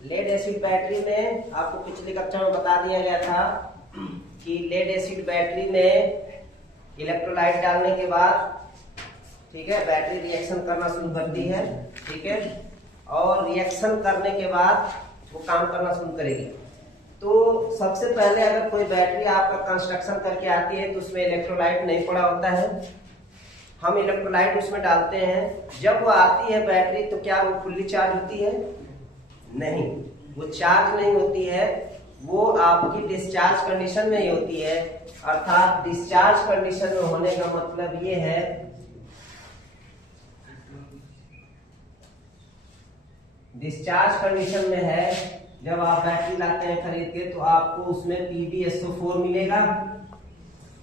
Lead acid battery में आपको पिछली कक्षा में बता दिया गया था कि लेड एसिड बैटरी में इलेक्ट्रोलाइट डालने के बाद, ठीक है, बैटरी रिएक्शन करना शुरू करती है, ठीक है, और रिएक्शन करने के बाद वो काम करना शुरू करेगी। तो सबसे पहले अगर कोई बैटरी आपका कंस्ट्रक्शन करके आती है तो उसमें इलेक्ट्रोलाइट नहीं पड़ा होता है, हम इलेक्ट्रोलाइट उसमें डालते हैं। जब वो आती है बैटरी तो क्या वो फुल्ली चार्ज होती है? नहीं, वो चार्ज नहीं होती है, वो आपकी डिस्चार्ज कंडीशन में ही होती है। अर्थात डिस्चार्ज कंडीशन में होने का मतलब ये है डिस्चार्ज कंडीशन में है जब आप बैटरी लाते हैं खरीद के तो आपको उसमें PbSO4 मिलेगा,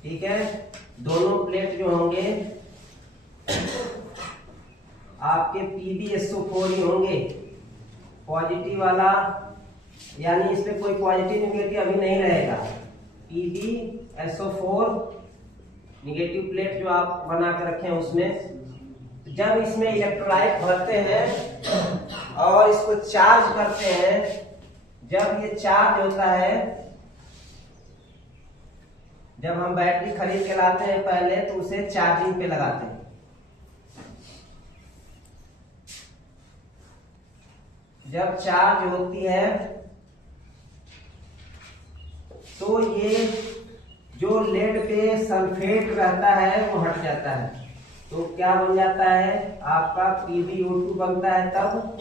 ठीक है। दोनों प्लेट जो होंगे आपके PbSO4 ही होंगे। पॉजिटिव वाला यानी इस पे कोई पॉजिटिव निगेटिव अभी नहीं रहेगा। PbSO4 निगेटिव प्लेट जो आप बना कर रखे हैं उसमें जब इसमें इलेक्ट्रोलाइट भरते हैं और इसको चार्ज करते हैं, जब ये चार्ज होता है, जब हम बैटरी खरीद के लाते हैं पहले तो उसे चार्जिंग पे लगाते हैं। जब चार्ज होती है तो ये जो लेड पे सल्फेट रहता है वो हट जाता है, तो क्या बन जाता है आपका PbO2 बनता है, तब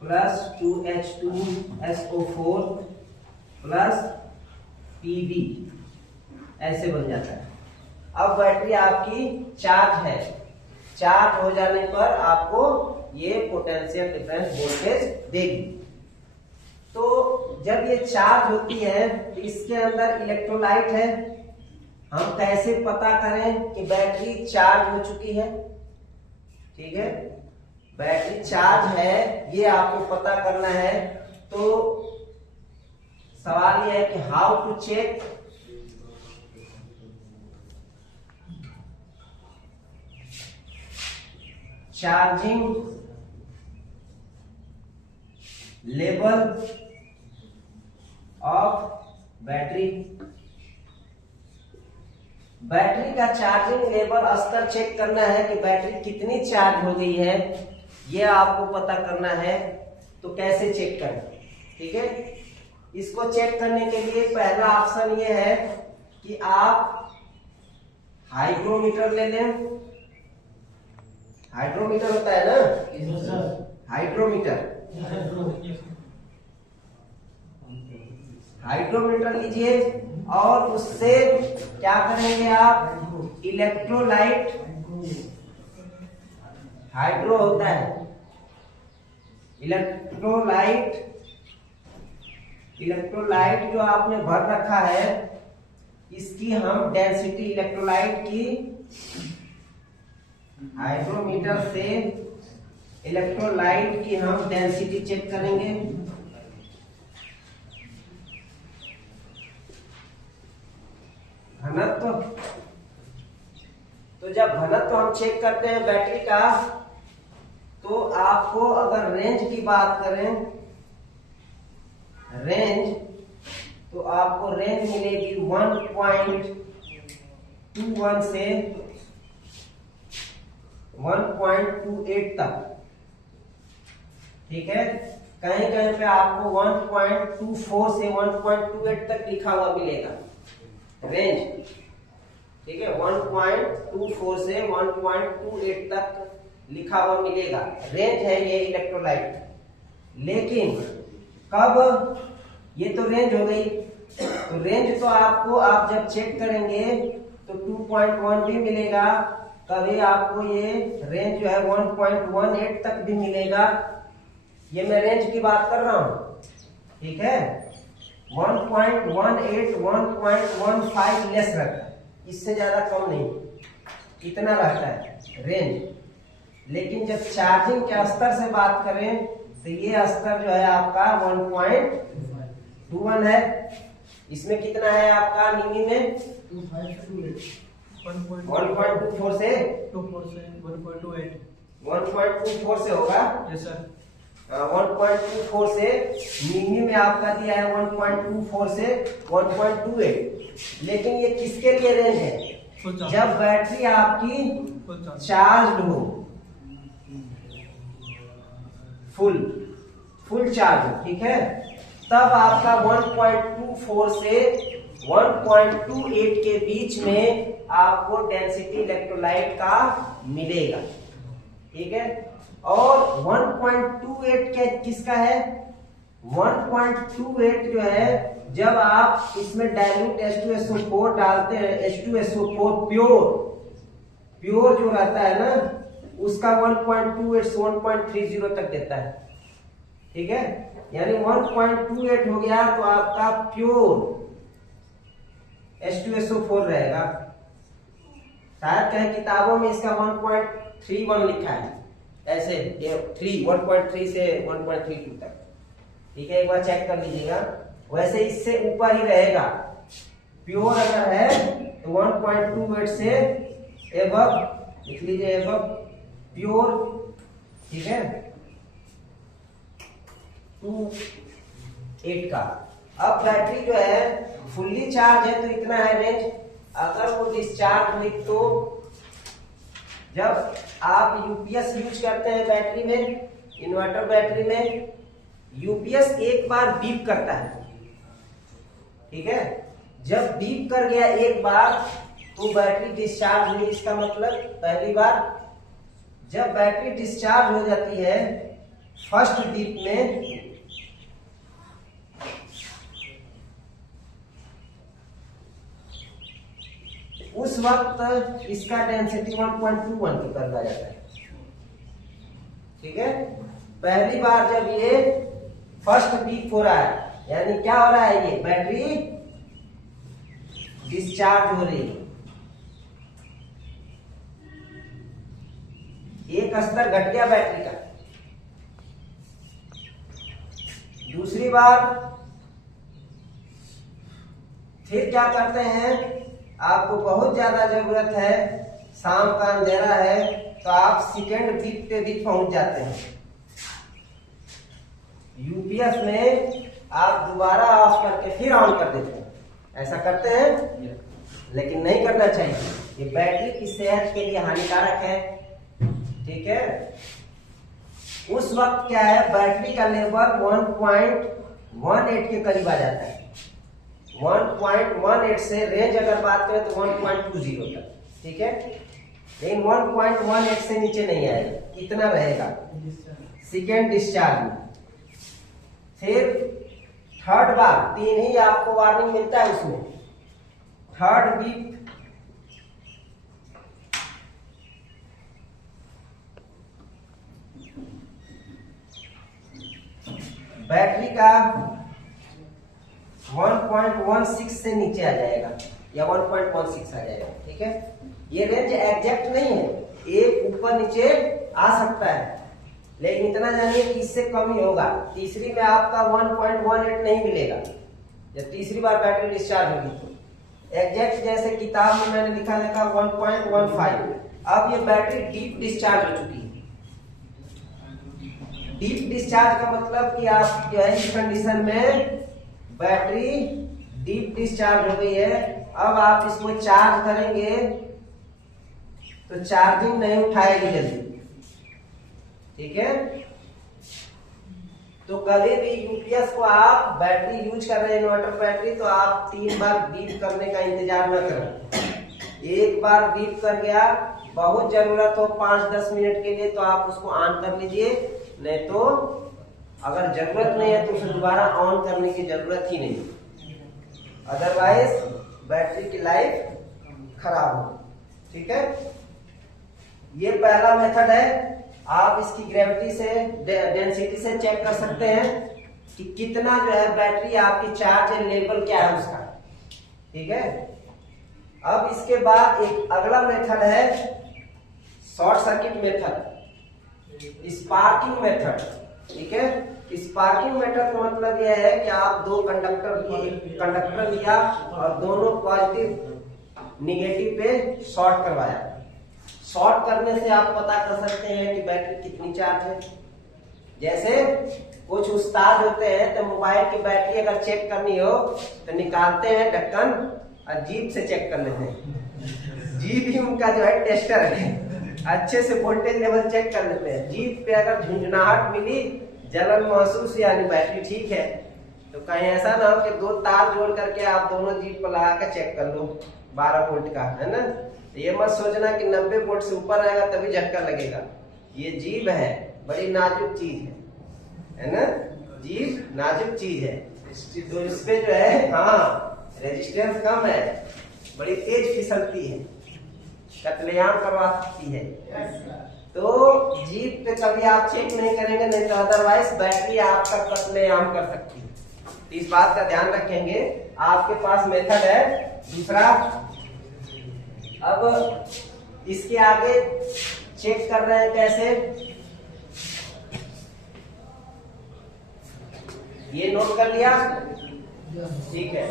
प्लस 2H2SO4 प्लस Pb ऐसे बन जाता है। अब बैटरी आपकी चार्ज है, चार्ज हो जाने पर आपको ये पोटेंशियल डिफरेंस वोल्टेज देगी। तो जब ये चार्ज होती है तो इसके अंदर इलेक्ट्रोलाइट है, हम कैसे पता करें कि बैटरी चार्ज हो चुकी है? ठीक है, बैटरी चार्ज है ये आपको पता करना है। तो सवाल ये है कि how to check. Charging level of battery. Battery का चार्जिंग लेवल स्तर चेक करना है कि बैटरी कितनी चार्ज हो गई है, यह आपको पता करना है। तो कैसे चेक करें? ठीक है, इसको चेक करने के लिए पहला ऑप्शन ये है कि आप हाइड्रोमीटर ले लें। हाइड्रोमीटर होता है ना, हाइड्रोमीटर, हाइड्रोमीटर लीजिए और उससे क्या करेंगे आप, इलेक्ट्रोलाइट, हाइड्रो होता है इलेक्ट्रोलाइट, इलेक्ट्रोलाइट जो आपने भर रखा है इसकी हम डेंसिटी इलेक्ट्रोलाइट की हाइड्रोमीटर से इलेक्ट्रोलाइट की हम डेंसिटी चेक करेंगे। घनत्व, तो जब घनत्व हम चेक करते हैं बैटरी का तो आपको अगर रेंज की बात करें, रेंज, तो आपको रेंज मिलेगी 1.21 से 1.28 तक, ठीक है। कहीं कहीं पे आपको 1.24 से 1.28 तक लिखा हुआ मिलेगा रेंज, ठीक है। 1.24 से 1.28 तक लिखा हुआ मिलेगा, रेंज है ये इलेक्ट्रोलाइट। लेकिन कब, ये तो रेंज हो गई, तो रेंज तो आपको आप जब चेक करेंगे तो 2.1 भी मिलेगा, कभी आपको ये रेंज जो है 1.18 तक भी मिलेगा। ये मैं रेंज की बात कर रहा हूं, ठीक है। 1.18, 1.15 लेस रहता है, इससे ज्यादा कम नहीं, इतना रहता है रेंज। लेकिन जब चार्जिंग के स्तर से बात करें तो ये स्तर जो है आपका 1.21 है। इसमें कितना है आपका नीली में 1.24 से 1.24 से होगा। Yes sir. 1.24 से मिनी में आपका दिया है 1.24 से 1.28, लेकिन ये किसके लिए रेंज है? जब बैटरी आपकी चार्ज हो, फुल चार्ज हो, ठीक है, तब आपका 1.24 से 1.28 के बीच में आपको डेंसिटी इलेक्ट्रोलाइट का मिलेगा, ठीक है। और 1.28 क्या किसका है? 1.28 जो है जब आप इसमें डाइल्यूट H2SO4 डालते हैं, H2SO4 प्योर जो रहता है ना, उसका 1.28 से 1.30 तक देता है, ठीक है। यानी 1.28 हो गया तो आपका प्योर H2SO4 रहेगा। शायद कहीं किताबों में इसका 1.31 लिखा है, ऐसे 1.3 से 1.32 तक, ठीक है, एक बार चेक कर लीजिएगा। वैसे इससे ऊपर ही रहेगा, प्योर अगर है तो 1.28 से एबव लिख लीजिए, एबव प्योर, ठीक है, 2.8 का। अब बैटरी जो है फुल्ली चार्ज है तो इतना है रेंज। अगर वो डिस्चार्ज हुई तो जब आप यूपीएस यूज करते हैं बैटरी में, इन्वर्टर बैटरी में, यूपीएस एक बार बीप करता है, ठीक है। जब बीप कर गया एक बार तो बैटरी डिस्चार्ज हुई। इसका मतलब पहली बार जब बैटरी डिस्चार्ज हो जाती है फर्स्ट बीप में, उस वक्त इसका डेंसिटी 1.21 की कर दिया जाता है, ठीक है। पहली बार जब ये फर्स्ट बीप हो रहा है, यानी क्या हो रहा है, ये बैटरी डिस्चार्ज हो रही है, एक स्तर घट गया बैटरी का। दूसरी बार फिर क्या करते हैं, आपको बहुत ज्यादा जरूरत है, शाम का अंधेरा है, तो आप सेकेंड बीप पे भी पहुंच जाते हैं। यूपीएस में आप दोबारा ऑफ करके फिर ऑन कर देते हैं, ऐसा करते हैं, लेकिन नहीं करना चाहिए, ये बैटरी की सेहत के लिए हानिकारक है, ठीक है। उस वक्त क्या है, बैटरी का लेवल 1.18 के करीब आ जाता है। 1.18 से रेंज अगर बात करें तो 1.20 तक, ठीक है, लेकिन 1.18 से नीचे नहीं आएगा, इतना रहेगा सेकेंड डिस्चार्ज में। फिर थर्ड बार, 3 ही आपको वार्निंग मिलता है उसमें, थर्ड बीप बैटरी का 1.16 से नीचे आ जाएगा या 1.16 आ जाएगा, ठीक है। ये रेंज एग्जैक्ट नहीं है, एक ऊपर नीचे आ सकता है, लेकिन इतना जानिए कि इससे कम ही होगा। तीसरी में आपका 1.18 नहीं मिलेगा, जब तीसरी बार बैटरी डिस्चार्ज होगी तो एग्जैक्ट जैसे किताब में मैंने लिखा 1.15। अब ये बैटरी डीप डिस्चार्ज हो चुकी है। डीप डिस्चार्ज का मतलब कि आप जो है इस कंडीशन में बैटरी डीप डिस्चार्ज हो गई है, अब आप इसको चार्ज करेंगे तो चार्जिंग नहीं उठाएगी जल्दी, ठीक है। तो कभी भी यूपीएस को आप बैटरी यूज कर रहे हैं, इन्वर्टर बैटरी, तो आप 3 बार बीप करने का इंतजार न करें। एक बार बीप कर गया, बहुत जरूरत हो 5-10 मिनट के लिए तो आप उसको ऑन कर लीजिए, नहीं तो अगर जरूरत नहीं है तो फिर दोबारा ऑन करने की जरूरत ही नहीं, अदरवाइज बैटरी की लाइफ खराब हो, ठीक है। ये पहला मेथड है, आप इसकी ग्रेविटी से, डेंसिटी से चेक कर सकते हैं कि कितना जो है बैटरी आपकी चार्ज लेवल क्या है उसका, ठीक है। अब इसके बाद एक अगला मेथड है short circuit method, sparking method, ठीक है। स्पार्किंग मेथड का मतलब यह है कि आप 2 कंडक्टर लिया और दोनों पॉजिटिव निगेटिव पे शॉर्ट करवाया। शॉर्ट करने से आप पता कर सकते हैं कि बैटरी कितनी चार्ज है। जैसे कुछ उस्ताद होते हैं तो मोबाइल की बैटरी अगर चेक करनी हो तो निकालते हैं ढक्कन और जीप से चेक कर लेते हैं। जीप ही उनका जो है टेस्टर है, अच्छे से वोल्टेज लेवल चेक कर लेते हैं। जीप पे अगर झुंझुनाहट मिली, जलन महसूस, यानी बैटरी ठीक है। तो कहीं ऐसा ना हो कि दो तार जोड़ करके आप दोनों जीप पर लगा के चेक कर लो 12 वोल्ट का, है ना। ये मत सोचना कि 90 वोल्ट से ऊपर आएगा तभी झटका लगेगा। ये जीभ है, बड़ी नाजुक चीज है ना। जीभ नाजुक चीज है, तो इस पे जो है हाँ रेजिस्टेंस कम है, बड़ी तेज फिसलती है, कत्लेआम करवा सकती है। तो जीप पे कभी आप चेक नहीं करेंगे, नहीं तो अदरवाइज बैटरी आपका कत्लेआम कर सकती है। तो इस बात का ध्यान रखेंगे। आपके पास मेथड है दूसरा। अब इसके आगे चेक कर रहे हैं कैसे, ये नोट कर लिया, ठीक है।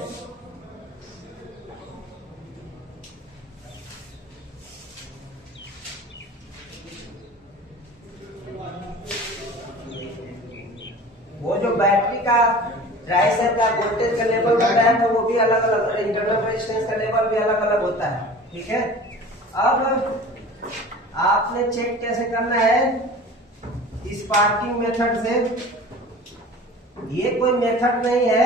वो जो बैटरी का ड्राइवर का वोल्टेज का लेवल होता है तो वो भी अलग अलग, इंटरनल रेजिस्टेंस का लेवल भी अलग अलग होता है, ठीक है। अब आपने चेक कैसे करना है, स्पार्किंग मेथड से। ये कोई मेथड नहीं है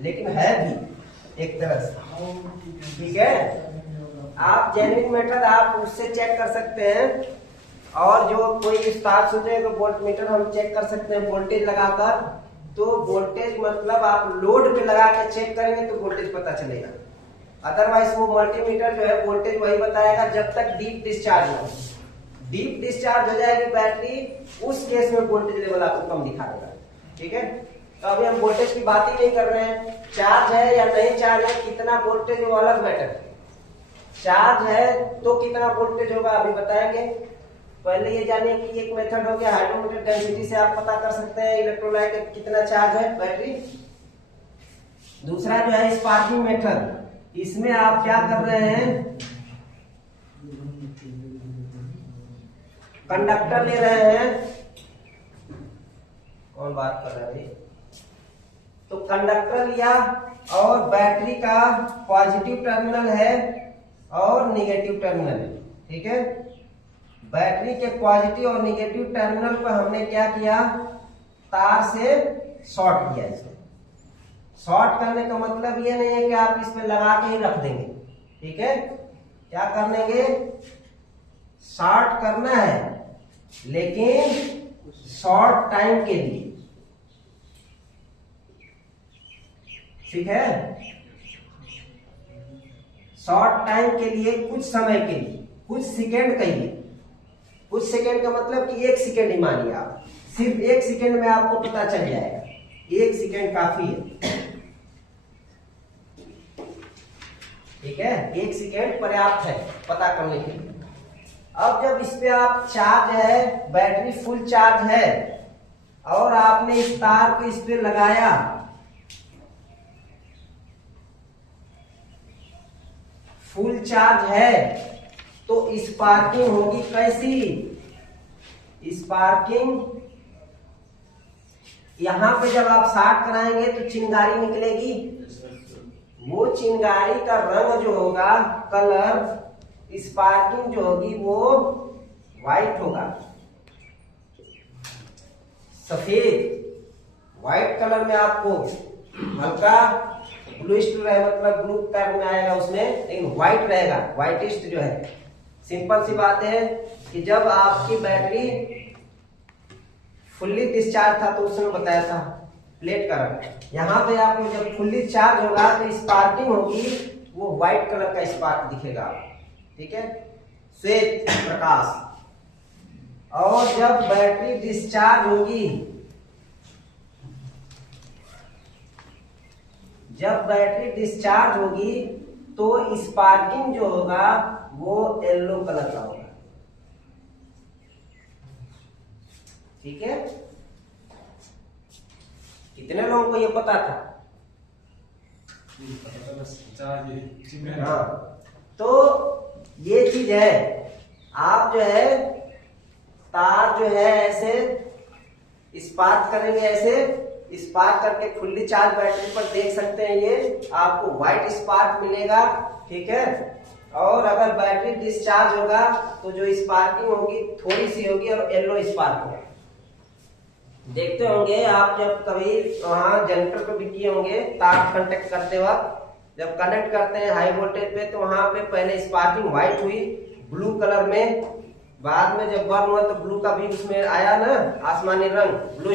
लेकिन है भी एक तरह से, ठीक है। आप जेन्युइन मेथड आप उससे चेक कर सकते हैं, और जो कोई उस्ताद सोचेगा वोल्ट मीटर हम चेक कर सकते हैं वोल्टेज लगाकर, तो वोल्टेज मतलब आप लोड पे लगा के चेक करेंगे तो वोल्टेज पता चलेगा। अदरवाइज वो मल्टीमीटर जो है वोल्टेज वही बताएगा जब तक डीप डिस्चार्ज हो। डीप डिस्चार्ज हो जाएगी बैटरी, उस केस में वोल्टेज लेवल आपको कम दिखा देगा, ठीक है। तो अभी हम वोल्टेज की बात ही नहीं कर रहे हैं, चार्ज है या नहीं चार्ज है, कितना वोल्टेज वो अलग मैटर है। चार्ज है तो कितना वोल्टेज होगा अभी बताएंगे। पहले ये जानिए कि एक मेथड हो गया हाइड्रोमीटर डेंसिटी से आप पता कर सकते हैं इलेक्ट्रोलाइट कितना चार्ज है बैटरी। दूसरा जो है स्पार्किंग मेथड, इसमें आप क्या कर रहे हैं, कंडक्टर ले रहे हैं। कौन बात कर रहा है भाई? तो कंडक्टर लिया और बैटरी का पॉजिटिव टर्मिनल है और निगेटिव टर्मिनल है, ठीक है। बैटरी के पॉजिटिव और निगेटिव टर्मिनल पर हमने क्या किया, तार से शॉर्ट किया। इसे शॉर्ट करने का मतलब ये नहीं है कि आप इस पे लगा के ही रख देंगे, ठीक है। क्या करेंगे, शॉर्ट करना है लेकिन शॉर्ट टाइम के लिए, ठीक है। शॉर्ट टाइम के लिए, कुछ समय के लिए, कुछ सेकेंड कहिए। कुछ सेकेंड का मतलब कि 1 सेकेंड ही मानिए आप, सिर्फ 1 सेकेंड में आपको पता चल जाएगा। 1 सेकेंड काफी है, ठीक है। 1 सेकेंड पर्याप्त है पता करने के लिए। अब जब इस पे आप चार्ज है, बैटरी फुल चार्ज है और आपने इस तार को इस पे लगाया, फुल चार्ज है, तो स्पार्किंग होगी कैसी, स्पार्किंग यहां पे जब आप शॉर्ट कराएंगे तो चिंगारी निकलेगी। वो चिंगारी का रंग जो होगा, कलर, स्पार्किंग जो होगी वो व्हाइट होगा, सफेद व्हाइट कलर में आपको हल्का ब्लूइस्ट मतलब ब्लू कलर में आएगा उसमें, लेकिन व्हाइट रहेगा, व्हाइटिस्ट जो है। सिंपल सी बात है कि जब आपकी बैटरी फुल्ली डिस्चार्ज था तो उसने बताया था प्लेट का रंग, यहाँ पे आपको जब फुल्ली चार्ज होगा तो स्पार्किंग होगी, वो व्हाइट कलर का स्पार्क दिखेगा, ठीक है, श्वेत प्रकाश। और जब बैटरी डिस्चार्ज होगी, जब बैटरी डिस्चार्ज होगी तो स्पार्किंग जो होगा वो येलो कलर का होगा, ठीक है। कितने लोगों को ये पता था? हाँ, तो ये चीज है। आप जो है तार जो है ऐसे स्पार्क करेंगे ऐसे, स्पार्क करके फुल्ली चार्ज बैटरी पर देख सकते हैं, ये आपको व्हाइट स्पार्क मिलेगा, ठीक है। और अगर बैटरी डिस्चार्ज होगा तो जो स्पार्किंग होगी थोड़ी सी होगी और येलो स्पार्क होगा। देखते होंगे आप जब कभी वहां जनरेटर पे भी किए होंगे, तार कनेक्ट करते वक्त जब कनेक्ट करते हैं हाई वोल्टेज पे, तो वहां पे पहले स्पार्किंग व्हाइट हुई ब्लू कलर में, बाद में जब बर्न हुआ तो ब्लू का भी उसमें आया ना, आसमानी रंग ब्लू,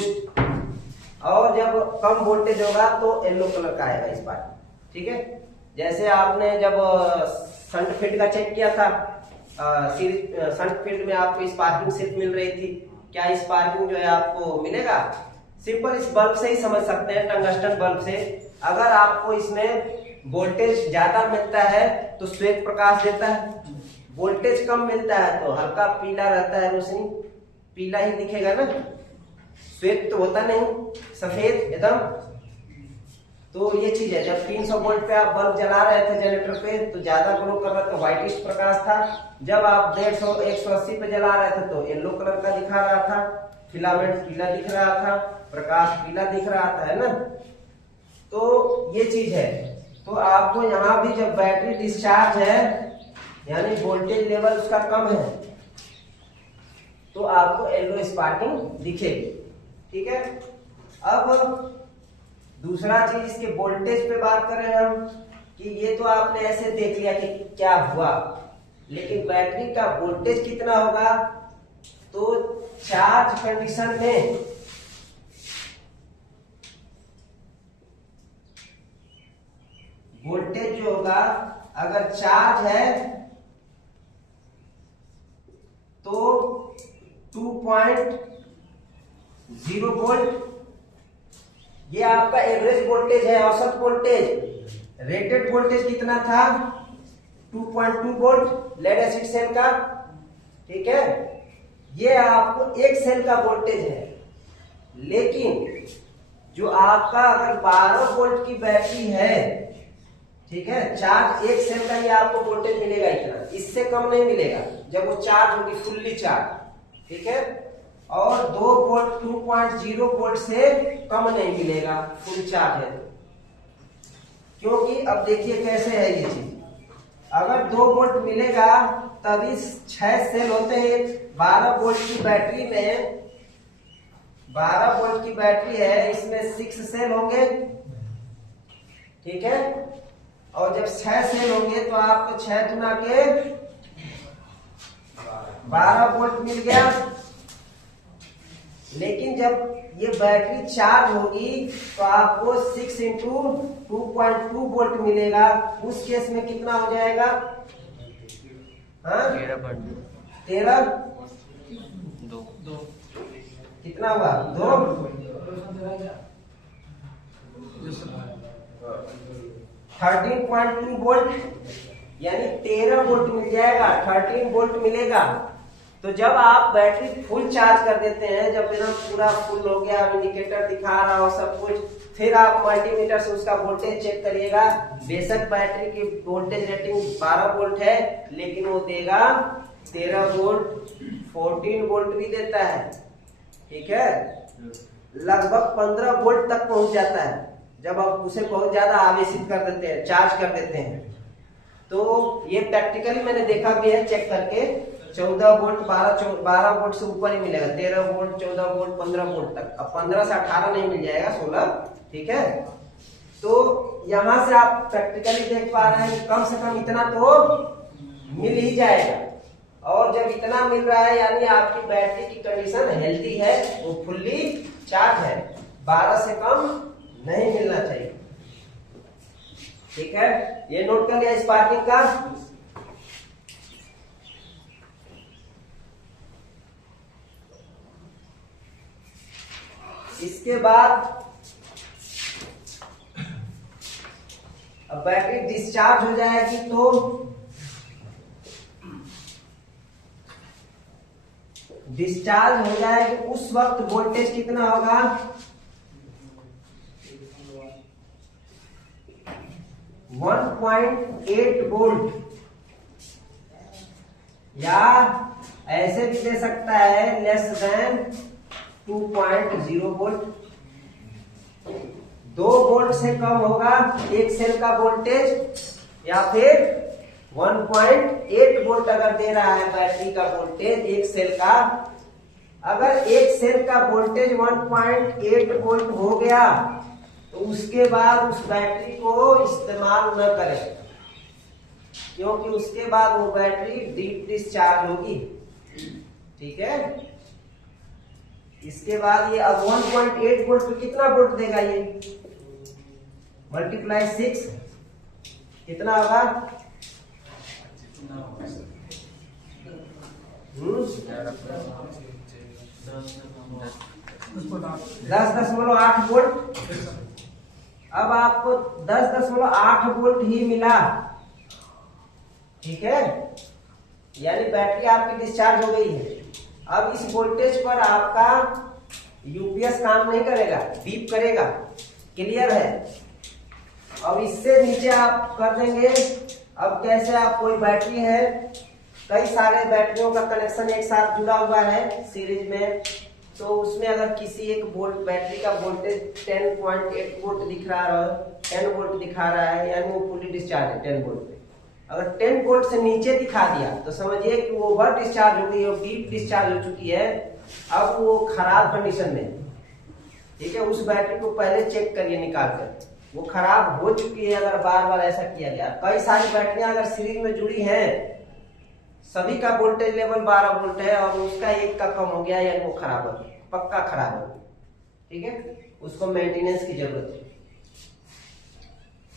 और जब कम वोल्टेज होगा तो येलो कलर का आएगा स्पार्किंग, ठीक है। जैसे आपने जब शंट फील्ड का चेक किया था, शंट फील्ड में आपको स्पार्किंग सिर्फ मिल रही थी, क्या स्पार्किंग जो है आपको मिलेगा? सिंपल इस बल्ब से ही समझ सकते हैं, टंगस्टन बल्ब से। अगर आपको इसमें वोल्टेज ज्यादा मिलता है तो श्वेत प्रकाश देता है, वोल्टेज कम मिलता है तो हल्का पीला रहता है, रोशनी पीला ही दिखेगा ना, श्वेत तो होता नहीं, सफेद एकदम। तो ये चीज है, जब 300 वोल्ट पे आप बल्ब जला रहे थे जनरेटर पे तो ज्यादा ग्लो कर रहा था, व्हाइटिश प्रकाश था। जब आप 150 180 पे जला रहे थे तो येलो कलर का दिखा रहा था, फिलामेंट पीला दिख रहा था, प्रकाश पीला दिख रहा था, है ना। तो ये चीज है। तो आपको यहाँ भी जब बैटरी डिस्चार्ज है यानी वोल्टेज लेवल उसका कम है तो आपको येलो स्पार्किंग दिखेगी, ठीक है। अब दूसरा चीज इसके वोल्टेज पे बात करें हम, कि ये तो आपने ऐसे देख लिया कि क्या हुआ, लेकिन बैटरी का वोल्टेज कितना होगा? तो चार्ज कंडीशन में वोल्टेज जो होगा, अगर चार्ज है तो 2.0 वोल्ट, ये आपका एवरेज वोल्टेज है, औसत वोल्टेज। रेटेड वोल्टेज कितना था? 2.2 वोल्ट लेड एसिड सेल का, ठीक है। ये आपको एक सेल का वोल्टेज है, लेकिन जो आपका अगर 12 वोल्ट की बैटरी है, ठीक है, चार्ज एक सेल का ही आपको वोल्टेज मिलेगा इतना, इससे कम नहीं मिलेगा जब वो चार्ज होगी फुल्ली चार्ज, ठीक है। और 2 वोल्ट 2.0 वोल्ट से कम नहीं मिलेगा फुल चार्ज है तो, क्योंकि अब देखिए कैसे है ये चीज। अगर 2 वोल्ट मिलेगा तभी 6 सेल होते हैं। 12 वोल्ट की बैटरी में, 12 वोल्ट की बैटरी है, इसमें 6 सेल होंगे, ठीक है। और जब 6 सेल होंगे तो आपको 6 गुना के 12 वोल्ट मिल गया। लेकिन जब ये बैटरी चार्ज होगी तो आपको 6 इंटू 2.2 वोल्ट मिलेगा। उस केस में कितना हो जाएगा? 13 कितना हुआ? 2 13.2 वोल्ट यानी 13 वोल्ट मिल जाएगा, 13 वोल्ट मिलेगा। तो जब आप बैटरी फुल चार्ज कर देते हैं, जब एकदम पूरा फुल हो गया, इंडिकेटर दिखा रहा हो सब कुछ, फिर आप मल्टीमीटर से उसका वोल्टेज चेक करिएगा। बेशक बैटरी की वोल्टेज रेटिंग 12 वोल्ट है, लेकिन वो देगा 13 वोल्ट, 14 वोल्ट भी देता है, ठीक है। लगभग 15 वोल्ट तक पहुंच जाता है जब आप उसे बहुत ज्यादा आवेशित कर देते हैं, चार्ज कर देते हैं। तो ये प्रैक्टिकली मैंने देखा भी है चेक करके। 14 वोल्ट 12 वोल्ट से ऊपर ही मिलेगा, 13 वोल्ट 14 वोल्ट 15 वोल्ट तक। अब 15 से 18 नहीं मिल जाएगा, 16, ठीक है। तो यहां से आप प्रैक्टिकली देख पा रहे हैं कि कम से कम इतना तो मिल ही जाएगा। और जब इतना मिल रहा है यानी आपकी बैटरी की कंडीशन हेल्दी है, वो फुल्ली चार्ज है, 12 से कम नहीं मिलना चाहिए, ठीक है। ये नोट कर लिया स्पार्किंग का। इसके बाद अब बैटरी डिस्चार्ज हो जाएगी तो डिस्चार्ज हो जाएगी उस वक्त वोल्टेज कितना होगा? 1.8 वोल्ट, या ऐसे भी दे सकता है लेस देन 2.0 वोल्ट। 2 वोल्ट से कम होगा एक सेल का वोल्टेज, या फिर 1.8 वोल्ट अगर दे रहा है बैटरी का वोल्टेज एक सेल का, अगर एक सेल का वोल्टेज 1.8 वोल्ट हो गया तो उसके बाद उस बैटरी को इस्तेमाल न करें, क्योंकि उसके बाद वो बैटरी डीप डिस्चार्ज होगी। ठीक है, इसके बाद ये अब 1.8 वोल्ट पे कितना वोल्ट देगा, ये मल्टीप्लाई 6 कितना होगा? 10.8 वोल्ट। अब आपको 10.8 वोल्ट ही मिला। ठीक है, यानी बैटरी आपकी डिस्चार्ज हो गई है। अब इस वोल्टेज पर आपका यूपीएस काम नहीं करेगा, बीप करेगा। क्लियर है? अब इससे नीचे आप कर देंगे। अब कैसे, आप कोई बैटरी है, कई सारे बैटरियों का कनेक्शन एक साथ जुड़ा हुआ है सीरीज में, तो उसमें अगर किसी एक वोल्ट बैटरी का वोल्टेज 10.8 वोल्ट दिख रहा है, 10 वोल्ट दिखा रहा है, यानी वो फुली डिस्चार्ज है 10 वोल्ट पे। अगर 10 वोल्ट से नीचे दिखा दिया तो समझिए कि वो ओवर डिस्चार्ज हो गई, डीप डिस्चार्ज हो चुकी है, अब वो खराब कंडीशन में। ठीक है, उस बैटरी को पहले चेक करिए निकाल कर, वो खराब हो चुकी है। अगर बार बार ऐसा किया गया, कई सारी बैटरियां अगर सीरीज में जुड़ी हैं, सभी का वोल्टेज लेवल 12 वोल्ट है और उसका एक का कम हो गया, यानी वो खराब हो गया, पक्का खराब हो गया। ठीक है, उसको मेंटेनेंस की जरूरत है।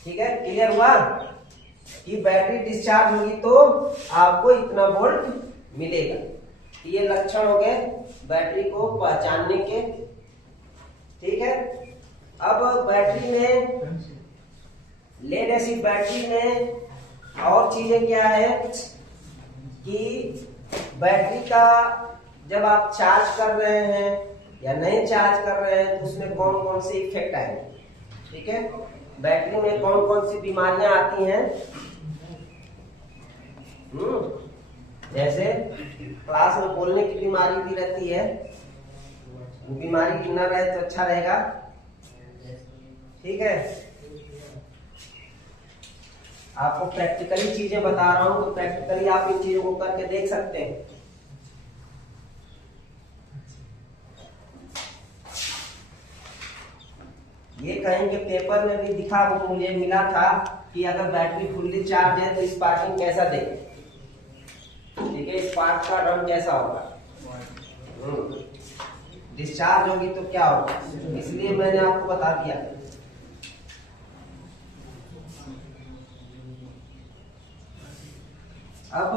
ठीक है, क्लियर हुआ कि बैटरी डिस्चार्ज होगी तो आपको इतना वोल्ट मिलेगा। ये लक्षण हो गए बैटरी को पहचानने के। ठीक है, अब बैटरी में, लेड एसिड बैटरी में और चीजें क्या है कि बैटरी का जब आप चार्ज कर रहे हैं या नहीं चार्ज कर रहे हैं तो उसमें कौन कौन से इफेक्ट आएंगे। ठीक है, बैटरी में कौन कौन सी बीमारियां आती हैं। जैसे क्लास में बोलने की बीमारी भी रहती है, वो बीमारी न रहे तो अच्छा रहेगा। ठीक है, आपको प्रैक्टिकली चीजें बता रहा हूं, तो प्रैक्टिकली आप इन चीजों को करके देख सकते हैं। ये कहीं के पेपर में भी दिखा, वो मुझे मिला था कि अगर बैटरी फुल्ली चार्ज है तो स्पार्किंग कैसा दे। ठीक है, स्पार्क का रंग कैसा होगा, डिस्चार्ज होगी तो क्या होगा, इसलिए मैंने आपको बता दिया। अब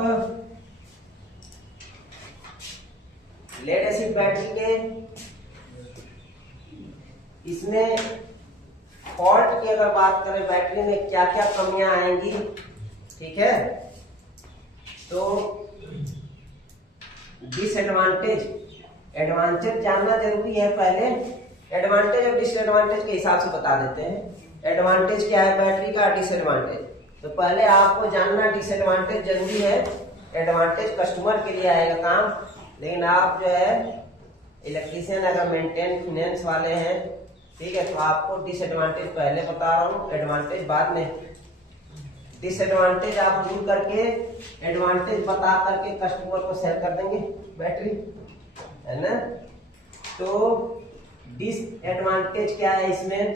लेड एसिड बैटरी के इसमें फॉल्ट की अगर बात करें, बैटरी में क्या क्या कमियां आएंगी। ठीक है, तो डिसएडवांटेज, एडवांटेज जानना जरूरी है। पहले एडवांटेज और डिसएडवांटेज के हिसाब से बता देते हैं। एडवांटेज क्या है बैटरी का, डिसएडवांटेज। तो पहले आपको जानना डिसएडवांटेज जरूरी है। एडवांटेज कस्टमर के लिए आएगा काम, लेकिन आप जो है इलेक्ट्रीशियन अगर मेंटेनेंस वाले हैं, ठीक है, तो आपको डिसएडवांटेज पहले बता रहा हूँ, एडवांटेज बाद में। डिसएडवांटेज आप दूर करके एडवांटेज बता करके कस्टमर को सेल कर देंगे बैटरी, है ना। तो डिसएडवांटेज क्या है इसमें,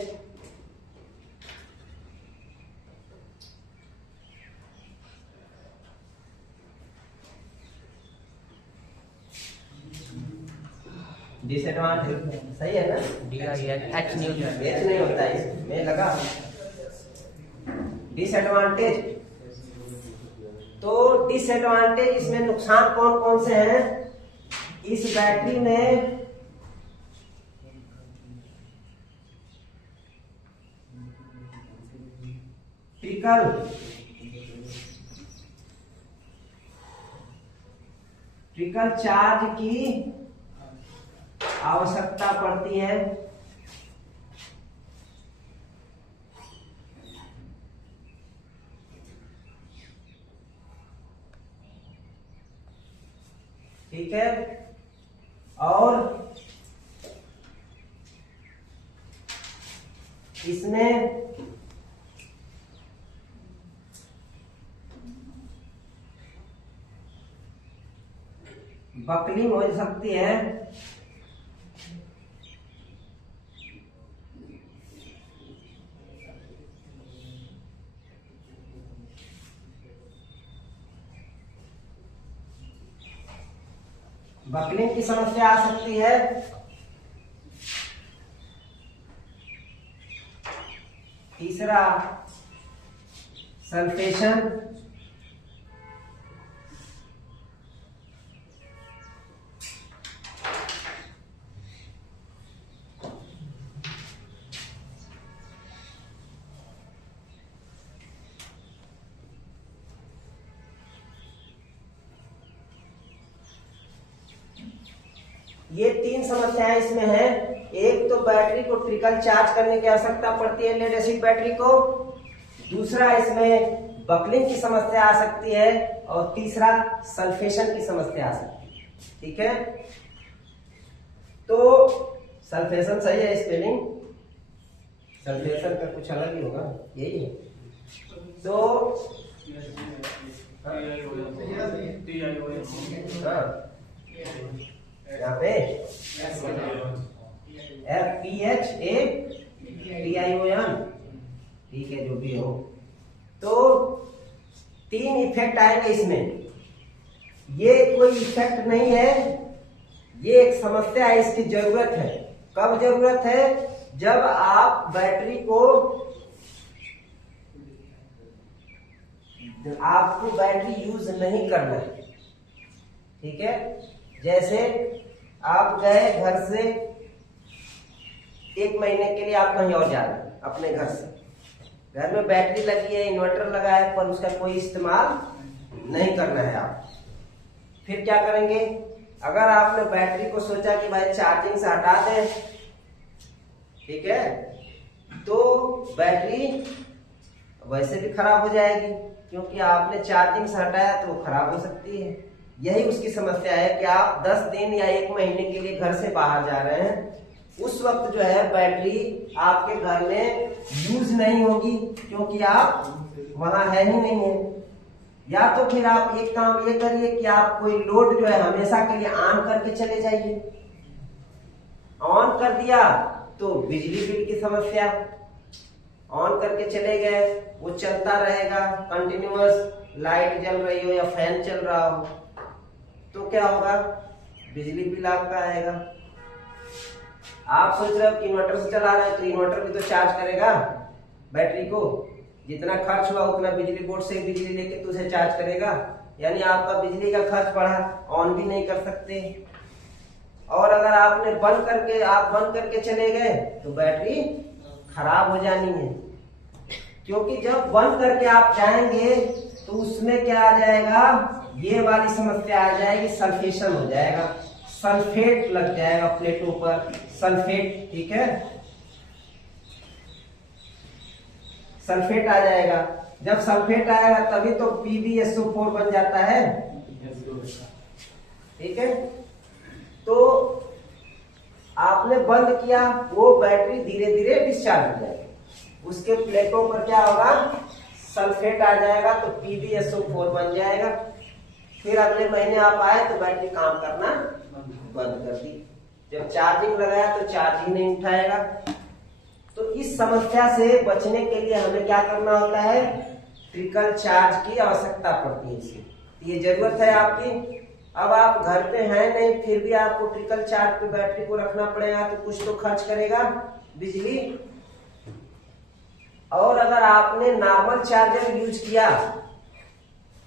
डिसएडवांटेज सही है ना, एच नहीं होता है इसमें लगा। डिसएडवांटेज, तो डिसएडवांटेज इसमें नुकसान कौन कौन से हैं। इस बैटरी में ट्रिकल चार्ज की आवश्यकता पड़ती है। ठीक है, और इसमें बकलिंग हो सकती है, बकलिंग की समस्या आ सकती है। तीसरा सल्फेशन, ये 3 समस्याएं इसमें है। एक तो बैटरी को ट्रिकल चार्ज करने की आवश्यकता पड़ती है लेड एसिड बैटरी को, दूसरा इसमें बकलिंग की समस्या आ सकती है, और तीसरा सल्फेशन की समस्या आ सकती है। ठीक है, तो सल्फेशन सही है स्पेलिंग, सल्फेशन का कुछ अलग ही होगा, यही है। तो यहाँ पे FPHATION, ठीक है, जो भी हो। तो 3 इफेक्ट आएंगे इसमें। ये कोई इफेक्ट नहीं है, ये एक समस्या है, इसकी जरूरत है। कब जरूरत है? जब आप बैटरी को, आपको बैटरी यूज नहीं करना है। ठीक है, जैसे आप गए घर से, 1 महीने के लिए आप कहीं और जा रहे हैं अपने घर से, घर में बैटरी लगी है, इन्वर्टर लगा है, पर उसका कोई इस्तेमाल नहीं करना है आप। फिर क्या करेंगे? अगर आपने बैटरी को सोचा कि भाई चार्जिंग से हटा दें, ठीक है, तो बैटरी वैसे भी खराब हो जाएगी, क्योंकि आपने चार्जिंग से हटाया तो वो खराब हो सकती है। यही उसकी समस्या है कि आप 10 दिन या 1 महीने के लिए घर से बाहर जा रहे हैं, उस वक्त जो है बैटरी आपके घर में यूज नहीं होगी, क्योंकि आप वहां है ही नहीं है। या तो फिर आप एक काम ये करिए कि आप कोई लोड जो है हमेशा के लिए ऑन करके चले जाइए। ऑन कर दिया तो बिजली बिल की समस्या, ऑन करके चले गए, वो चलता रहेगा कंटिन्यूअस, लाइट जल रही हो या फैन चल रहा हो, तो क्या होगा? बिजली बिल आपका आएगा। आप सोच रहे हो कि इन्वर्टर से चला रहे हैं, तो इन्वर्टर भी तो चार्ज करेगा बैटरी को, जितना खर्च हुआ उतना बिजली बोर्ड से बिजली लेके तो उसे चार्ज करेगा, यानी आपका बिजली का खर्च बढ़ा, ऑन भी नहीं कर सकते। और अगर आपने बंद करके चले गए तो बैटरी खराब हो जानी है, क्योंकि जब बंद करके आप जाएंगे तो उसमें क्या आ जाएगा? ये वाली समस्या आ जाएगी, सल्फेशन हो जाएगा, सल्फेट लग जाएगा प्लेटों पर, सल्फेट। ठीक है, सल्फेट आ जाएगा। जब सल्फेट आएगा तभी तो PbSO4 बन जाता है। ठीक है, तो आपने बंद किया, वो बैटरी धीरे धीरे डिस्चार्ज हो जाएगी, उसके प्लेटों पर क्या होगा? सल्फेट आ जाएगा, तो PbSO4 बन जाएगा। फिर अगले महीने आप आए तो बैटरी काम करना बंद कर दी। जब चार्जिंग लगाया तो चार्ज ही नहीं उठाएगा। तो इस समस्या से बचने के लिए हमें क्या करना होता है? ट्रिकल चार्ज की आवश्यकता पड़ती है इसमें, ये जरूरत है आपकी। अब आप घर पे हैं नहीं, फिर भी आपको ट्रिकल चार्ज पे बैटरी को रखना पड़ेगा, तो कुछ तो खर्च करेगा बिजली। और अगर आपने नॉर्मल चार्जर यूज किया,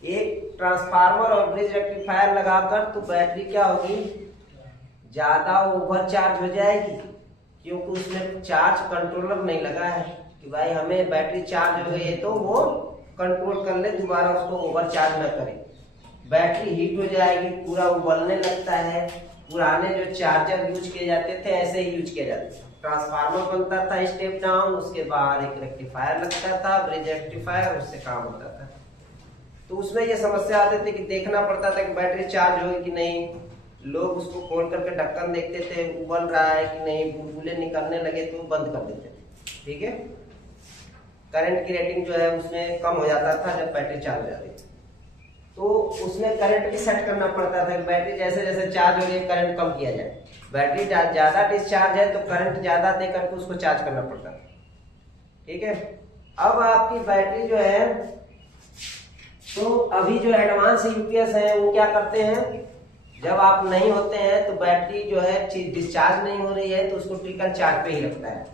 एक ट्रांसफार्मर और ब्रिज रेक्टिफायर लगाकर, तो बैटरी क्या होगी? ज्यादा ओवर चार्ज हो जाएगी, क्योंकि उसमें चार्ज कंट्रोलर नहीं लगा है कि भाई हमें बैटरी चार्ज हो गई है तो वो कंट्रोल कर ले, दोबारा उसको ओवर चार्ज न करे। बैटरी हीट हो जाएगी, पूरा उबलने लगता है। पुराने जो चार्जर यूज किए जाते थे ऐसे ही यूज किए जाते थे। ट्रांसफार्मर बनता था स्टेप डाउन, उसके बाद एक रेक्टिफायर लगता था, ब्रिज रेक्टिफायर, उससे काम होता था। तो उसमें ये समस्या आती थी कि देखना पड़ता था कि बैटरी चार्ज होगी कि नहीं। लोग उसको खोल करके ढक्कन देखते थे, उबल रहा है कि नहीं, बुलबुले निकलने लगे तो बंद कर देते थे। ठीक है। करंट की रेटिंग जो है उसमें कम हो जाता था जब बैटरी चार्ज हो जाती थी, तो उसमें करंट भी सेट करना पड़ता था। बैटरी जैसे जैसे चार्ज हो रही है करंट कम किया जाए। बैटरी ज्यादा डिस्चार्ज है तो करंट ज्यादा दे करके उसको चार्ज करना पड़ता था, ठीक है। अब आपकी बैटरी जो है, तो अभी जो एडवांस यूपीएस है वो क्या करते हैं, जब आप नहीं होते हैं तो बैटरी जो है डिस्चार्ज नहीं हो रही है तो उसको ट्रिकल चार्ज पे ही रखता है,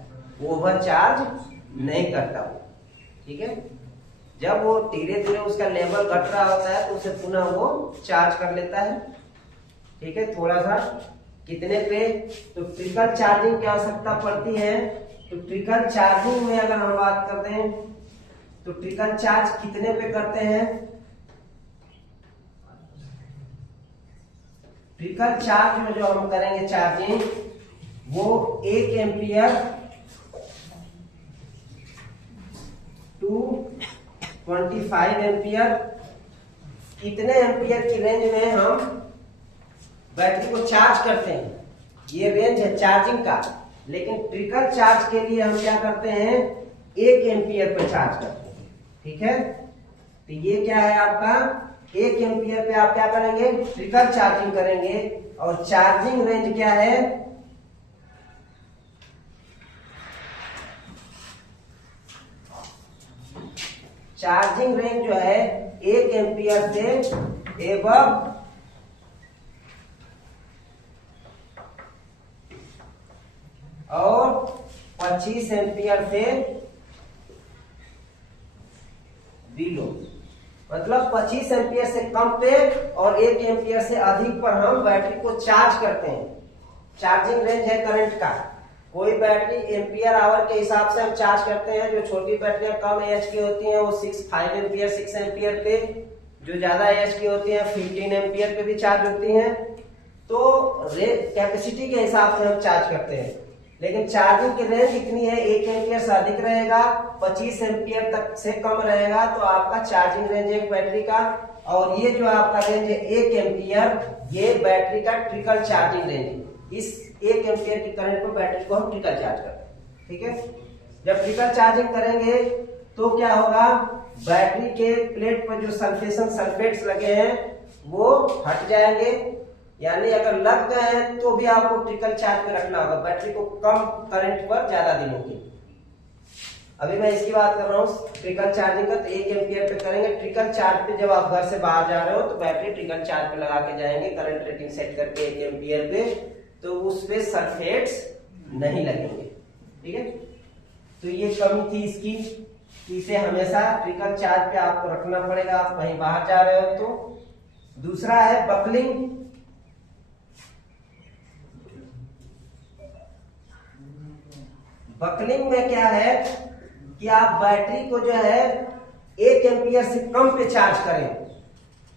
ओवर चार्ज नहीं करता वो, ठीक है। जब वो धीरे धीरे उसका लेवल घट रहा होता है तो उसे पुनः वो चार्ज कर लेता है, ठीक है। थोड़ा सा कितने पे, तो ट्रिकल चार्जिंग की आवश्यकता पड़ती है। तो ट्रिकल चार्जिंग में अगर हम बात करते हैं तो ट्रिकल चार्ज कितने पे करते हैं, ट्रिकल चार्ज में जो हम करेंगे चार्जिंग वो 1 एम्पियर टू 25 एम्पियर, इतने एम्पियर की रेंज में हम बैटरी को चार्ज करते हैं। ये रेंज है चार्जिंग का, लेकिन ट्रिकल चार्ज के लिए हम क्या करते हैं, 1 एम्पियर पे चार्ज करते हैं, ठीक है। तो ये क्या है आपका, 1 एम्पियर पे आप क्या करेंगे, ट्रिकल चार्जिंग करेंगे। और चार्जिंग रेंज क्या है, चार्जिंग रेंज जो है 1 एम्पियर से एबव और 25 एम्पियर से बिलो, मतलब 25 एम्पियर से कम पे और 1 एम्पियर से अधिक पर हम बैटरी को चार्ज करते हैं। चार्जिंग रेंज है करंट का। कोई बैटरी एम्पियर आवर के हिसाब से हम चार्ज करते हैं। जो छोटी बैटरियां कम एच की होती हैं वो 5 एम्पियर 6 एम्पियर पे, जो ज्यादा एच की होती हैं 15 एम्पियर पे भी चार्ज होती हैं। तो कैपेसिटी के हिसाब से हम चार्ज करते हैं। लेकिन चार्जिंग की रेंज कितनी है, 1 एम्पियर से अधिक रहेगा, 25 एम्पियर तक से कम रहेगा तो आपका चार्जिंग रेंज है बैटरी का। और ये जो आपका रेंज है 1 एम्पियर, ये बैटरी का ट्रिकल चार्जिंग रेंज है। इस 1 एम्पियर की करंट पर बैटरी को हम ट्रिकल चार्ज करते हैं, ठीक है। जब ट्रिकल चार्जिंग करेंगे तो क्या होगा, बैटरी के प्लेट पर जो सल्फेट्स लगे हैं वो हट जाएंगे, यानी अगर लग गए हैं तो भी आपको ट्रिकल चार्ज पे रखना होगा बैटरी को कम करंट पर ज्यादा दिनों के। अभी मैं इसकी बात कर रहा हूँ ट्रिकल चार्जिंग का, तो 1 एम्पियर पे करेंगे। ट्रिकल चार्ज पे जब आप घर से बाहर जा रहे हो तो बैटरी ट्रिकल चार्ज पे लगा के जाएंगे, करंट रेटिंग सेट करके 1 एम्पियर पे, तो उस पे सल्फेट्स नहीं लगेंगे, ठीक है। तो ये कमी थी इसकी, इसे हमेशा ट्रिकल चार्ज पे आपको रखना पड़ेगा आप कहीं बाहर जा रहे हो तो। दूसरा है बकलिंग। बकलिंग में क्या है कि आप बैटरी को जो है 1 एम्पियर से कम पे चार्ज करें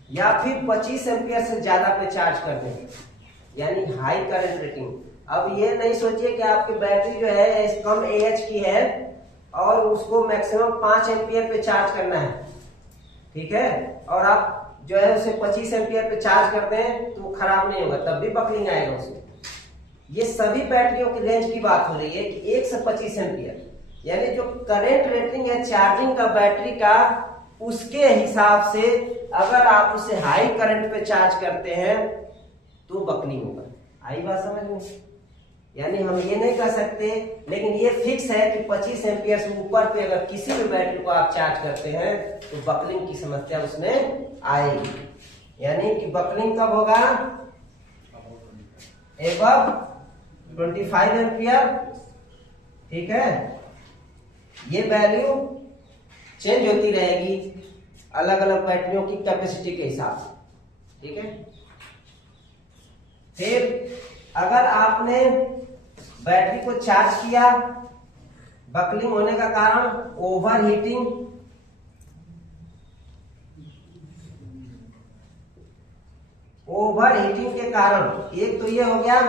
या फिर 25 एम्पियर से ज्यादा पे चार्ज कर दें, यानी हाई करंट रेटिंग। अब ये नहीं सोचिए कि आपकी बैटरी जो है कम एएच की है और उसको मैक्सिमम 5 एम्पियर पे चार्ज करना है, ठीक है, और आप जो है उसे 25 एम्पियर पे चार्ज करते हैं तो वो खराब नहीं होगा, तब भी बकलिंग आएगा उसमें। ये सभी बैटरियों की रेंज की बात हो रही है कि 1 से 25 एम्पियर, यानी जो करंट रेटिंग है चार्जिंग का बैटरी का, उसके हिसाब से अगर आप उसे हाई करंट पे चार्ज करते हैं तो बकलिंग होगा। आई बात समझ में? यानी हम ये नहीं कर सकते, लेकिन ये फिक्स है कि 25 एम्पियर से ऊपर पे अगर किसी भी बैटरी को आप चार्ज करते हैं तो बकलिंग की समस्या उसमें आएगी। यानी कि बकलिंग कब होगा, एबव 25 एम्पियर, ठीक है। ये वैल्यू चेंज होती रहेगी अलग अलग बैटरियों की कैपेसिटी के हिसाब से, ठीक है। फिर अगर आपने बैटरी को चार्ज किया, बकलिंग होने का कारण ओवर हीटिंग, ओवर हीटिंग के कारण, एक तो ये हो गया,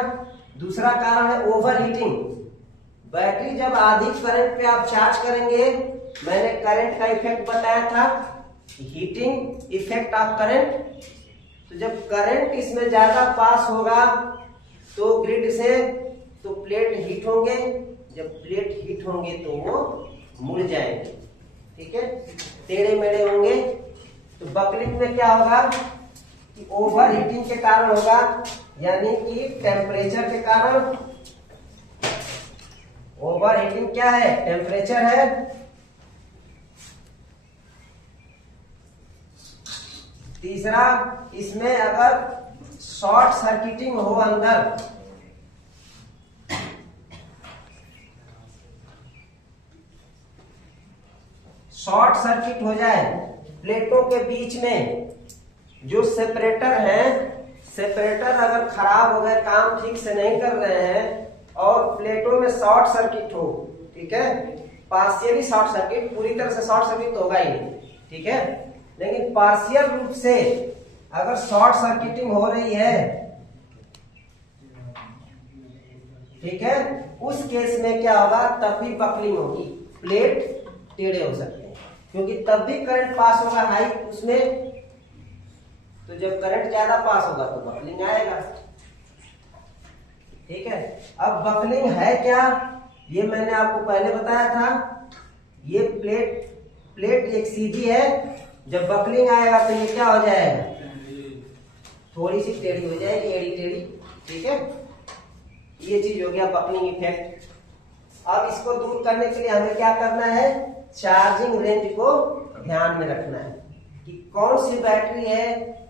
दूसरा कारण है ओवर हीटिंग। बैटरी जब अधिक करंट पे आप चार्ज करेंगे, मैंने करंट का इफेक्ट बताया था, हीटिंग इफेक्ट ऑफ करंट। तो जब करंट इसमें ज्यादा पास होगा तो ग्रिड से, तो प्लेट हीट होंगे, जब प्लेट हीट होंगे तो वो मुड़ जाएंगे, ठीक है, टेढ़े मेढ़े होंगे। तो बकलिंग में क्या होगा कि ओवर हीटिंग के कारण होगा, यानी कि टेम्परेचर के कारण। ओवर हीटिंग क्या है? टेम्परेचर है। तीसरा, इसमें अगर शॉर्ट सर्किटिंग हो, अंदर शॉर्ट सर्किट हो जाए प्लेटों के बीच में, जो सेपरेटर है, सेपरेटर अगर खराब हो गए, काम ठीक से नहीं कर रहे हैं और प्लेटों में शॉर्ट सर्किट हो, ठीक है, पार्शियली शॉर्ट सर्किट, पूरी तरह से शॉर्ट सर्किट तो होगा ही नहीं, ठीक है, लेकिन पार्शियल रूप से अगर शॉर्ट सर्किटिंग हो रही है, ठीक है, उस केस में क्या होगा, तब भी बकलिंग होगी, प्लेट टेढ़े हो सकते हैं, क्योंकि तब भी करंट पास होगा हाई उसमें। तो जब करंट ज्यादा पास होगा तो बकलिंग आएगा, ठीक है। अब बकलिंग है क्या, ये मैंने आपको पहले बताया था। ये प्लेट एक सीधी है, जब बकलिंग आएगा तो ये क्या हो जाएगा, थोड़ी सी टेढ़ी हो जाएगी, एड़ी टेढ़ी, ठीक है। ये चीज हो गया बकलिंग इफेक्ट। अब इसको दूर करने के लिए हमें क्या करना है, चार्जिंग रेंज को ध्यान में रखना है कि कौन सी बैटरी है,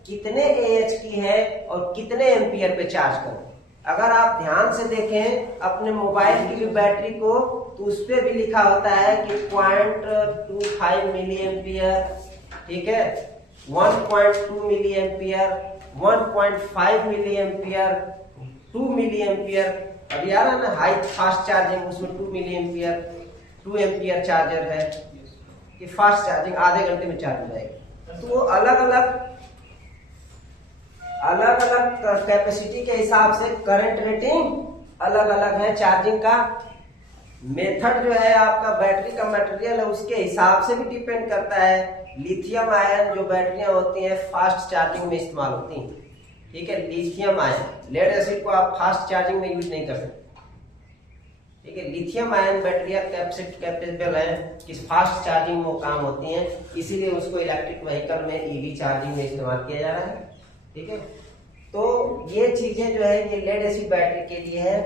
कितने AH की है और कितने एम्पियर पे चार्ज करें। अगर आप ध्यान से देखें अपने मोबाइल की भी बैटरी को, तो उस पर भी लिखा होता है कि 0.25 मिली एम्पियर, ठीक है, 1.2 milli ampere, 1.5 milli ampere, 2 milli ampere. अभी आ रहा ना हाई फास्ट चार्जिंग, उसमें 2 मिली एम्पियर, 2 एम्पियर चार्जर है कि फास्ट चार्जिंग आधे घंटे में चार्ज हो जाएगी। तो वो अलग अलग कैपेसिटी के हिसाब से करंट रेटिंग अलग अलग है। चार्जिंग का मेथड जो है आपका, बैटरी का मटेरियल है, उसके हिसाब से भी डिपेंड करता है। लिथियम आयन जो बैटरियां होती हैं फास्ट चार्जिंग में इस्तेमाल होती हैं, ठीक है, लिथियम आयन। लेड एसिड को आप फास्ट चार्जिंग में यूज नहीं कर सकते, ठीक है। लिथियम आयन बैटरियां कैपेबल है कि फास्ट चार्जिंग में वो काम होती हैं, इसीलिए उसको इलेक्ट्रिक व्हीकल में EV चार्जिंग में इस्तेमाल किया जा रहा है, ठीक है। तो ये चीजें जो है ये लेड एसिड बैटरी के लिए है।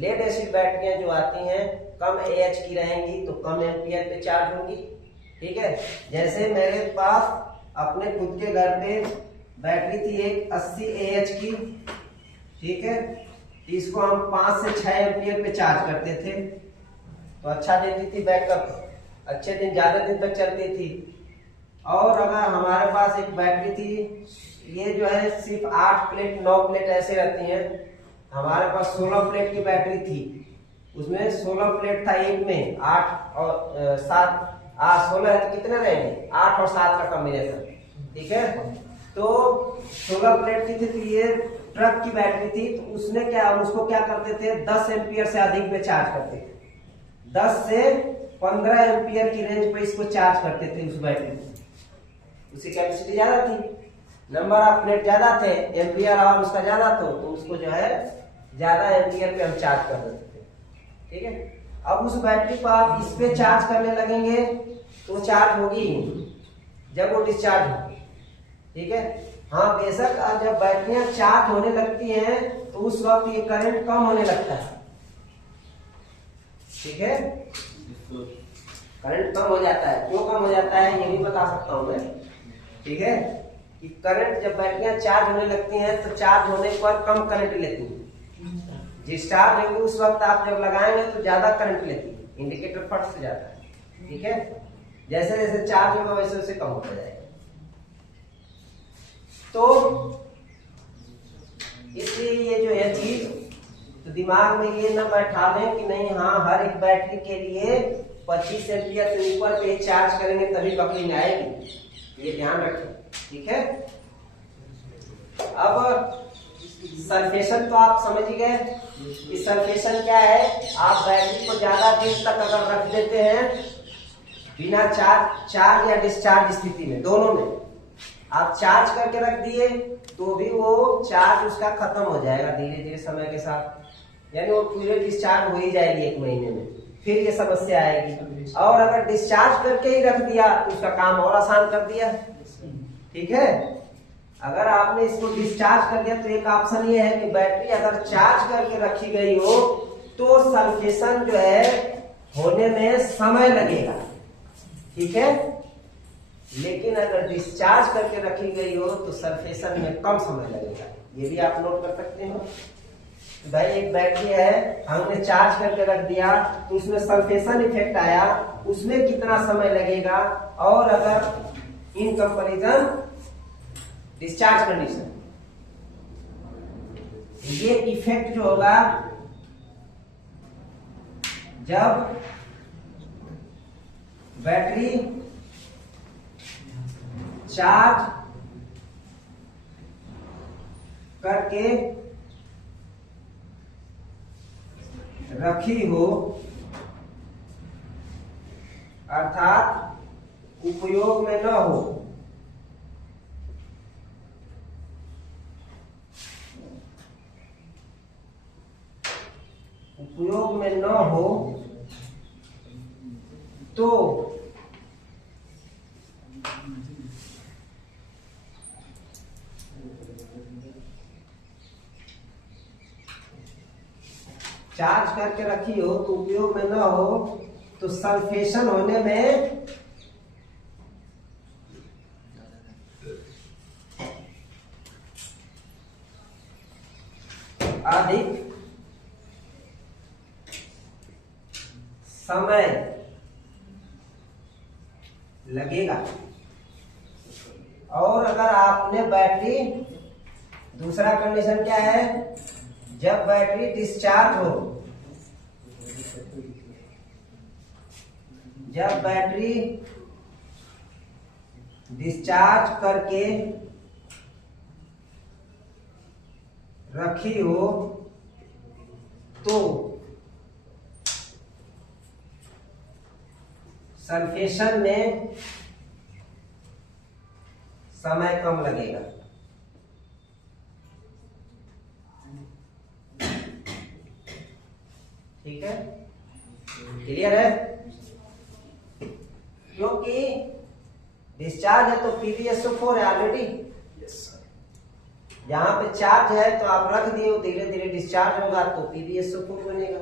लेड एसिड बैटरियां जो आती हैं कम AH की रहेंगी तो कम एम्पियर पे चार्ज होंगी, ठीक है। जैसे मेरे पास अपने खुद के घर पे बैटरी थी एक 80 AH की, ठीक है, इसको हम 5 से 6 एम्पियर पे चार्ज करते थे, तो अच्छा देती थी बैकअप, अच्छे दिन ज्यादा दिन तक चलती थी। और अगर हमारे पास एक बैटरी थी, ये जो है सिर्फ 8 प्लेट 9 प्लेट ऐसे रहती हैं, हमारे पास 16 प्लेट की बैटरी थी, उसमें 16 प्लेट था एक में, 8 और 7, 16 है तो कितने रहेंगे, 8 और 7 का कॉम्बिनेशन, ठीक है। तो 16 प्लेट की थी, तो ये ट्रक की बैटरी थी, तो उसने क्या, उसको क्या करते थे, 10 एम्पियर से अधिक पे चार्ज करते थे, 10 से 15 एम्पियर की रेंज पे इसको चार्ज करते थे उस बैटरी को। उसकी कैपेसिटी ज्यादा थी, नंबर ऑफ प्लेट ज्यादा थे, एम्पियर आवर उसका ज्यादा तो उसको जो है ज्यादा एम्पियर पे हम चार्ज कर देते थे, ठीक है। अब उस बैटरी को आप इस पे चार्ज करने लगेंगे तो चार्ज होगी जब वो डिस्चार्ज होगी, ठीक है। हाँ बेशक जब बैटरियां चार्ज होने लगती हैं तो उस वक्त ये करंट कम होने लगता है, ठीक है, करंट कम हो जाता है। क्यों कम हो जाता है ये भी बता सकता हूं मैं, ठीक है, कि करंट जब बैटरियां चार्ज होने लगती हैं तो चार्ज होने पर कम करंट लेती हैं, डिस्चार्ज होगी उस वक्त आप जब लगाएंगे तो ज्यादा करंट लेती है, इंडिकेटर फट से जाता है, ठीक है। जैसे जैसे चार्ज होगा वैसे वैसे कम होता जाएगा। तो इसलिए ये जो है चीज तो दिमाग में ये ना बैठा लें कि नहीं हाँ हर एक बैटरी के लिए 25 एम्पियर से ऊपर पे चार्ज करेंगे तभी बकलिंग आएगी, ये ध्यान रखें, ठीक है। अब सरफेसन तो आप समझ ही गए कि सरफेसन क्या है। आप बैटरी को ज्यादा देर तक अगर रख देते हैं बिना चार्ज या डिस्चार्ज स्थिति में, दोनों में आप चार्ज करके रख दिए तो भी वो चार्ज उसका खत्म हो जाएगा धीरे धीरे समय के साथ, यानी वो पूरे डिस्चार्ज हो ही जाएगी 1 महीने में, फिर ये समस्या आएगी। और अगर डिस्चार्ज करके ही रख दिया तो उसका काम और आसान कर दिया। ठीक है, अगर आपने इसको डिस्चार्ज कर दिया तो एक ऑप्शन ये है कि बैटरी अगर चार्ज करके रखी गई हो तो सल्फेशन जो है होने में समय लगेगा। ठीक है, लेकिन अगर डिस्चार्ज करके रखी गई हो तो सल्फेशन में कम समय लगेगा। ये भी आप नोट कर सकते हो। भाई एक बैटरी है, हमने चार्ज करके रख दिया तो उसमें सल्फेशन इफेक्ट आया, उसमें कितना समय लगेगा, और अगर इन कंपैरिजन डिस्चार्ज कंडीशन, ये इफेक्ट जो होगा जब बैटरी चार्ज करके रखी हो, अर्थात उपयोग में न हो, उपयोग में न हो तो चार्ज करके रखी हो तो उपयोग में न हो तो सल्फेशन होने में अधिक समय लगेगा। और अगर आपने बैटरी, दूसरा कंडीशन क्या है, जब बैटरी डिस्चार्ज हो, जब बैटरी डिस्चार्ज करके रखी हो तो सल्फेशन में समय कम लगेगा। ठीक है, क्लियर है? क्योंकि डिस्चार्ज है तो PbSO4 है ऑलरेडी। यहाँ पे चार्ज है तो आप रख दिए, धीरे धीरे डिस्चार्ज होगा तो PbSO4 बनेगा,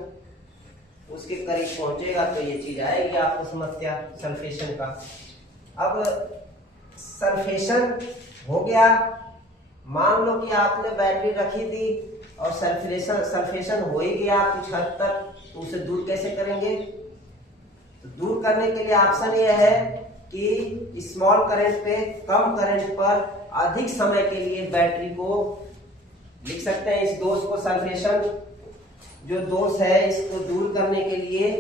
उसके करीब पहुंचेगा तो ये चीज आएगी आपको समस्या सल्फेशन का। अब सल्फेशन हो गया, मान लो कि आपने बैटरी रखी थी और सल्फेशन हो ही गया कुछ हद तक, तो उसे दूर कैसे करेंगे? तो दूर करने के लिए ऑप्शन ये है कि स्मॉल करंट पे, कम करंट पर अधिक समय के लिए बैटरी को लिख सकते हैं। इस दोष को, सल्फेशन जो दोष है, इसको दूर करने के लिए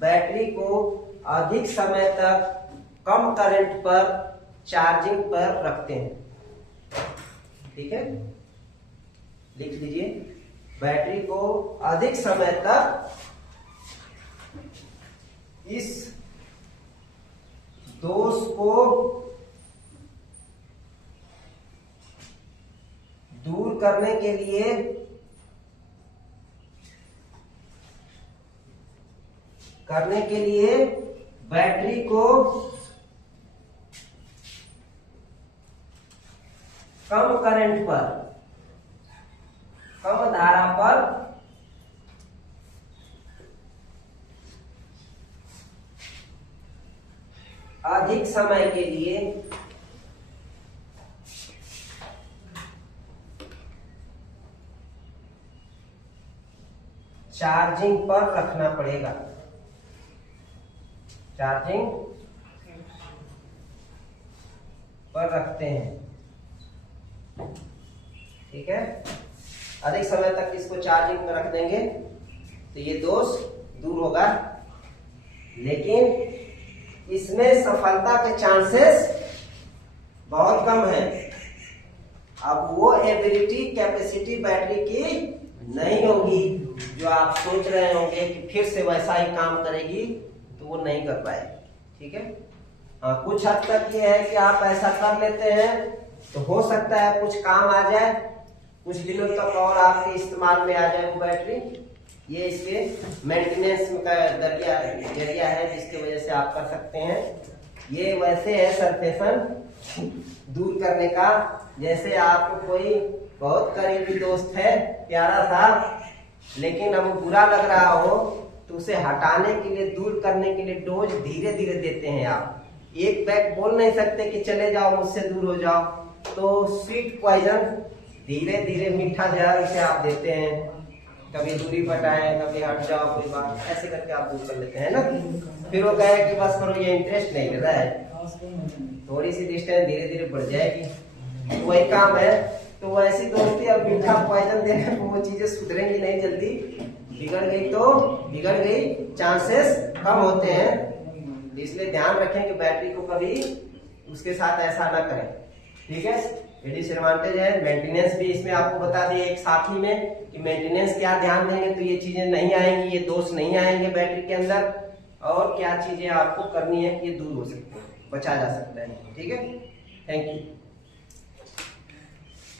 बैटरी को अधिक समय तक कम करंट पर चार्जिंग पर रखते हैं। ठीक है, लिख लीजिए, बैटरी को अधिक समय तक इस दोष को दूर करने के लिए बैटरी को कम करंट पर, कम धारा पर अधिक समय के लिए चार्जिंग पर रखना पड़ेगा। चार्जिंग पर रखते हैं। ठीक है, अधिक समय तक इसको चार्जिंग में रख देंगे तो ये दोष दूर होगा, लेकिन इसमें सफलता के चांसेस बहुत कम है। अब वो एबिलिटी, कैपेसिटी बैटरी की नहीं होगी जो आप सोच रहे होंगे कि फिर से वैसा ही काम करेगी, तो वो नहीं कर पाएगी। ठीक है, हाँ, कुछ हद तक ये है कि आप ऐसा कर लेते हैं तो हो सकता है कुछ काम आ जाए, कुछ दिनों तक और आपके इस्तेमाल में आ जाए वो बैटरी, ये इसके मेंटेनेंस का जरिया है जिसकी वजह से आप कर सकते हैं। ये वैसे है सरफेसन दूर करने का, जैसे आपको कोई बहुत करीबी दोस्त है प्यारा सा, लेकिन अब बुरा लग रहा हो तो उसे हटाने के लिए, दूर करने के लिए डोज धीरे धीरे देते हैं आप। एक बैग बोल नहीं सकते कि चले जाओ मुझसे दूर हो जाओ, तो स्वीट पॉइजन धीरे धीरे मीठा जहर उसे आप देते हैं। कभी दूरी बटाएं, कभी हट जाओ, कोई बात ऐसे करके आप दूर कर लेते हैं ना। फिर वो कहे कि बस करो, ये इंटरेस्ट नहीं ले रहा है, थोड़ी सी डिस्टेंस धीरे धीरे बढ़ जाएगी, तो वही काम है। तो ऐसी दोस्ती, अब मीठा पॉइजन देने को वो चीजें सुधरेंगी नहीं जल्दी, बिगड़ गई तो बिगड़ गई, चांसेस कम होते हैं। इसलिए ध्यान रखें कि बैटरी को कभी उसके साथ ऐसा ना करें, ठीक है। ये डिसएडवांटेज है। मेंटेनेंस भी इसमें आपको बता दिए एक साथ ही में कि मेंटेनेंस क्या ध्यान देंगे तो ये चीजें नहीं आएंगी, ये दोष नहीं आएंगे बैटरी के अंदर, और क्या चीजें आपको करनी है कि ये दूर हो सकते हैं, बचा जा सकता है, ठीक है। Thank you.